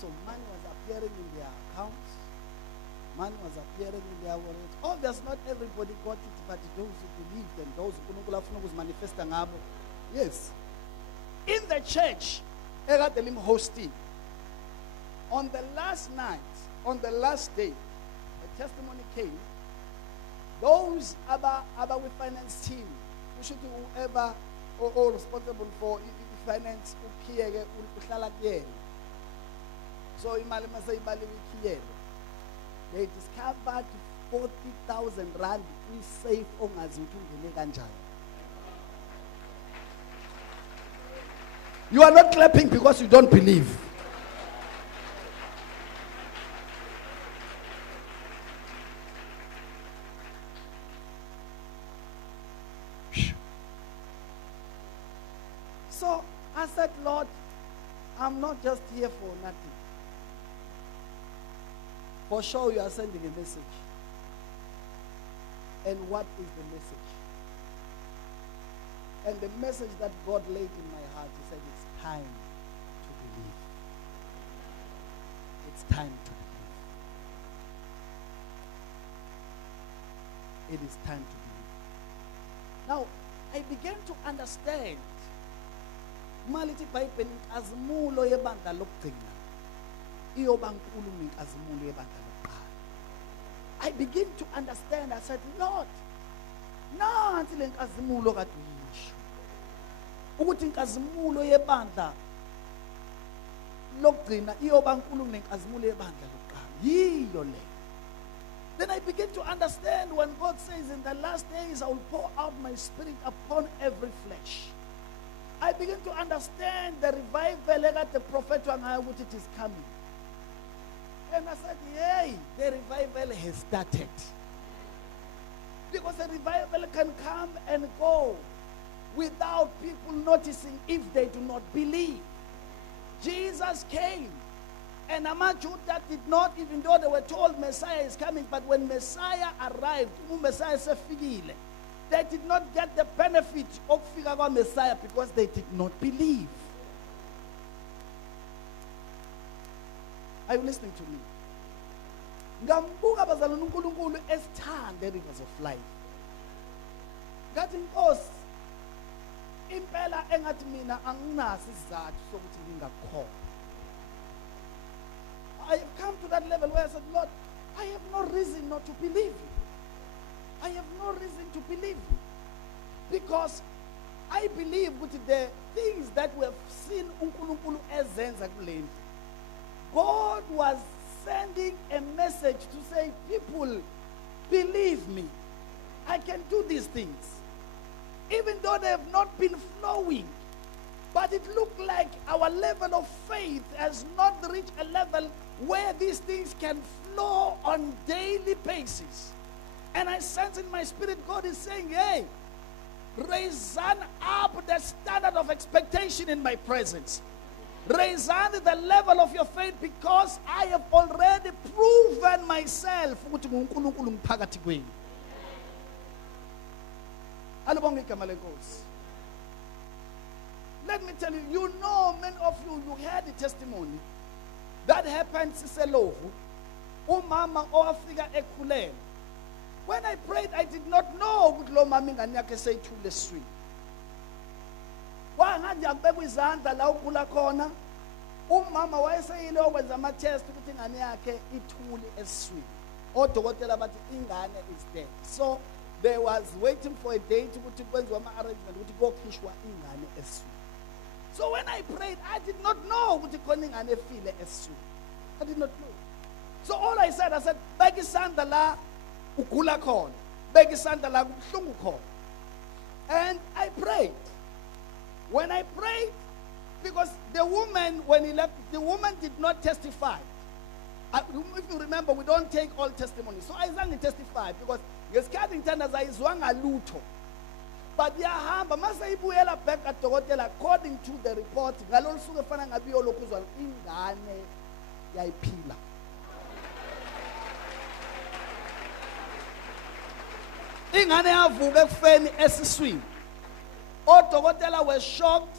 So money was appearing in their accounts. Money was appearing in their wallets. Obviously, not everybody got it, but those who believed and those who manifesting. Yes. In the church, hosting. On the last night, on the last day, a testimony came. Those about with finance team, who should whoever or responsible for finance, so they discovered 40,000 rand we save on Azutu. You are not clapping because you don't believe. So I said, Lord, I'm not just here for nothing. For sure, you are sending a message. And what is the message? And the message that God laid in my heart, He said, it's time to believe. It's time to believe. It is time to believe. Now, I began to understand. Malithi Bible azimulo yebandla lokugcina. Iyobankulu azimulo yebandla lokuqala. I begin to understand. I said, Lord, nanti lenkazimulo kade uyisho. Ukuthi inkazimulo yebandla lokugcina iyobankulu nenkazimulo yebandla lokuqala. Yiyo le. Then I begin to understand when God says in the last days I will pour out my spirit upon every flesh. I begin to understand the revival that the prophet which it is coming. And I said, hey, the revival has started. Because a revival can come and go without people noticing if they do not believe. Jesus came. And Amajud that did not, even though they were told Messiah is coming, but when Messiah arrived, Messiah said, they did not get the benefit of figuring Messiah because they did not believe. Are you listening to me? Ngambuka bazalwane uNkulunkulu esithanda rivers of life. Ngathi Nkosi impela engathi mina anginaso isizathu sokuthi ngingakho. I have come to that level where I said, Lord, I have no reason not to believe you. I have no reason to believe you. Because I believe with the things that we have seen uNkulunkulu ezenza kulendlu. God was sending a message to say, people, believe me. I can do these things. Even though they have not been flowing. But it looked like our level of faith has not reached a level where these things can flow on daily basis. And I sense in my spirit, God is saying, hey, raise up the standard of expectation in my presence. Raise the level of your faith because I have already proven myself. Let me tell you, you know, many of you, you heard the testimony. That happened, Siselovu. Umama oafika ekulele. When I prayed, I did not know what lo mami nganyake say to the street. Wangandi akubekwa izandla la ukula khona. Umama wayeseyile okwenza ama test ukuthi ingane yakhe ithule eswini. Odokotela bathi ingane is dead. So they was waiting for a date ukuthi kwenziwe ama arrangement ukuthi kokhishwa ingane eswini. So when I prayed, I did not know ukuthi khona ingane efile eswini. I did not know. So all I said, beka isandla la ugula khona. Beka isandla la kubuhlungu khona. And I prayed. When I prayed, because the woman, when he left, the woman did not testify. If you remember, we don't take all testimonies. So I didn't testify because ngesikhathi ngithanda ayizwanga lutho. But yahamba mase ibuyela back at dokotela according to the report. Ngalolu suku efana ngabe yolokuzwa ingane yayiphila. Ingane yavuka ekufeni esiswini. Odokotela were shocked.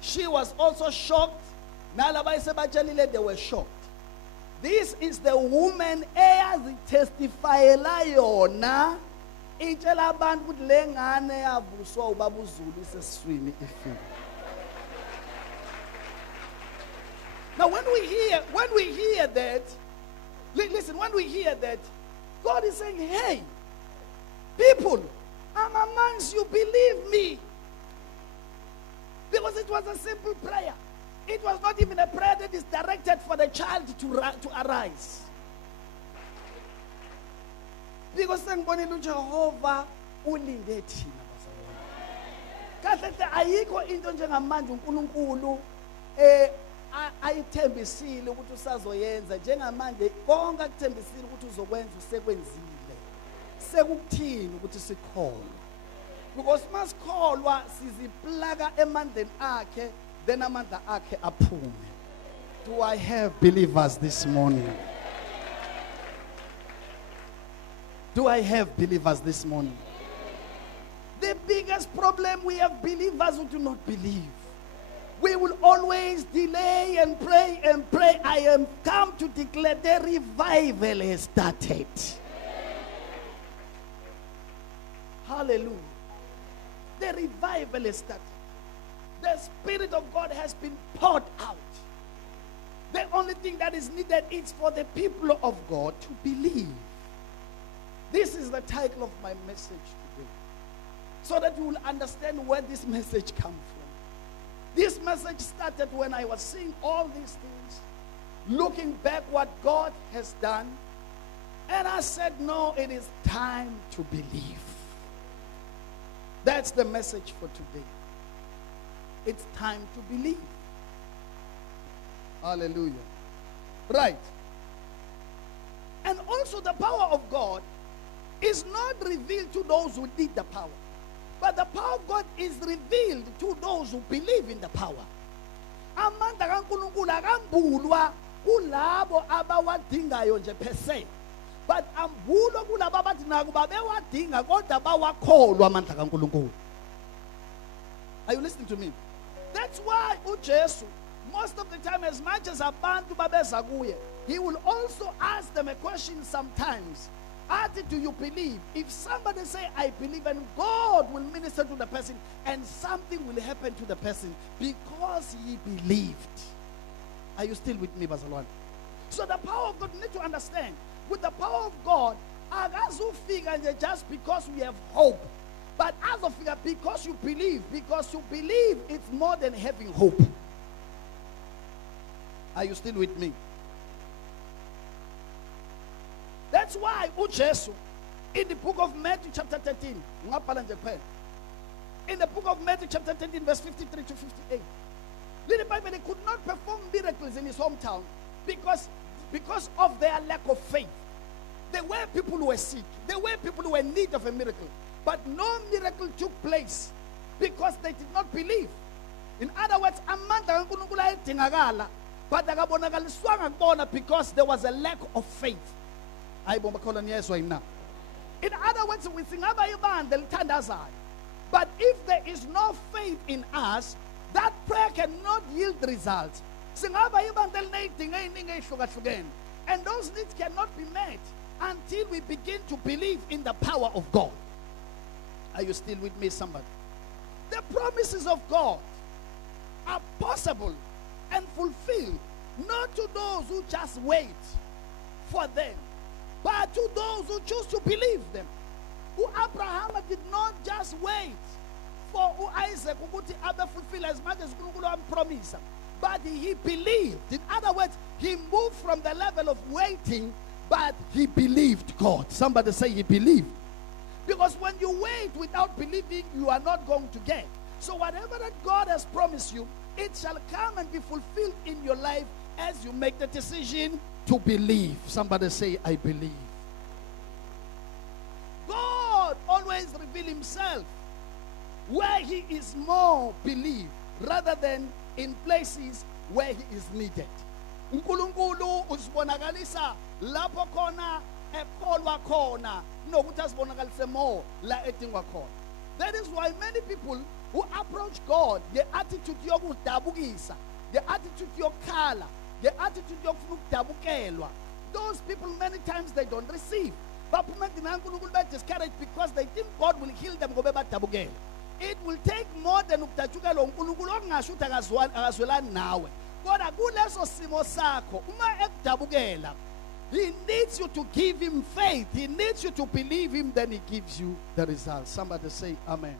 She was also shocked. Nalabayise batshelile they were shocked. This is the woman eyazitestifyela yona itshela abantu ukuthi le ngane yavuswa ubaba uZulu isesiswini ifile. Now when we hear that, listen, when we hear that, God is saying, hey, people, I'm amongst you, believe me. Because it was a simple prayer. It was not even a prayer that is directed for the child to arise. Because sengibonile uJehova ulinde thina bazalwane. Kahle ayikho into njengamanje uNkulunkulu ayithembisile ukuthi usazoyenza njengamanje konke akuthembisile ukuthi uzokwenza usekwenzile. Sekukuthini ukuthi sikholwe. Because masikholwa siziplaga emandleni akhe then amandla akhe aphume. Do I have believers this morning? Do I have believers this morning? The biggest problem we have believers who do not believe. We will always delay and pray and pray. I am come to declare the revival has started. Hallelujah. The revival has started. The Spirit of God has been poured out. The only thing that is needed is for the people of God to believe. This is the title of my message today. So that you will understand where this message comes from. This message started when I was seeing all these things, looking back what God has done. And I said, no, it is time to believe. That's the message for today. It's time to believe. Hallelujah. Right. And also the power of God is not revealed to those who need the power. But the power of God is revealed to those who believe in the power. Amandla kaNkulunkulu akambulwa kulabo abawadingayo nje per se. But ambulwa kulabo abathi nakuba bewadinga kodwa bawakholwa amandla kaNkulunkulu. Are you listening to me? That's why uJesu, most of the time, as much as abantu babeza kuye, he will also ask them a question sometimes. Do you believe? If somebody say, I believe, and God will minister to the person, and something will happen to the person because he believed. Are you still with me, Bazalwane? So the power of God, you need to understand, with the power of God, just because we have hope. But as of figure, because you believe, it's more than having hope. Are you still with me? That's why uJesu in the book of Matthew chapter 13, in the book of Matthew chapter 13 verse 53 to 58, little Bible, they could not perform miracles in his hometown because of their lack of faith. There were people who were sick. There were people who were in need of a miracle. But no miracle took place because they did not believe. In other words, amandla kaNkulunkulu ayedingakala, but akabonakaliswanga kubona because there was a lack of faith. In other words, we singaba ibandla lithandazayo. But if there is no faith in us, that prayer cannot yield results. Singaba ibandla elineyidingo eziningi ezihlukahlukene. And those needs cannot be met until we begin to believe in the power of God. Are you still with me, somebody? The promises of God are possible and fulfilled not to those who just wait for them, but to those who choose to believe them. Who Abraham did not just wait for Isaac to fulfill as much as God promised, but he believed. In other words, he moved from the level of waiting, but he believed God. Somebody say he believed. Because when you wait without believing, you are not going to get. So whatever that God has promised you, it shall come and be fulfilled in your life as you make the decision to believe. Somebody say, I believe. God always reveals himself where he is more believed rather than in places where he is needed. uNkulunkulu usibonakalisa lapho khona ekholwa khona nokuthi asibonakalise more la edingwa khona. That is why many people who approach God, the attitude yokudabukisa, the attitude yokukhala, the attitude yokufuna ukudabukela, Those people, many times, they don't receive. Discouraged because they think God will heal them. It will take more than ukuthatshukela uNkulunkulu okungasho ukuthi akazwelani nawe. Kodwa kuleso simo sakho uma ekudabukela, he needs you to give him faith. He needs you to believe him, then he gives you the result. Somebody say amen.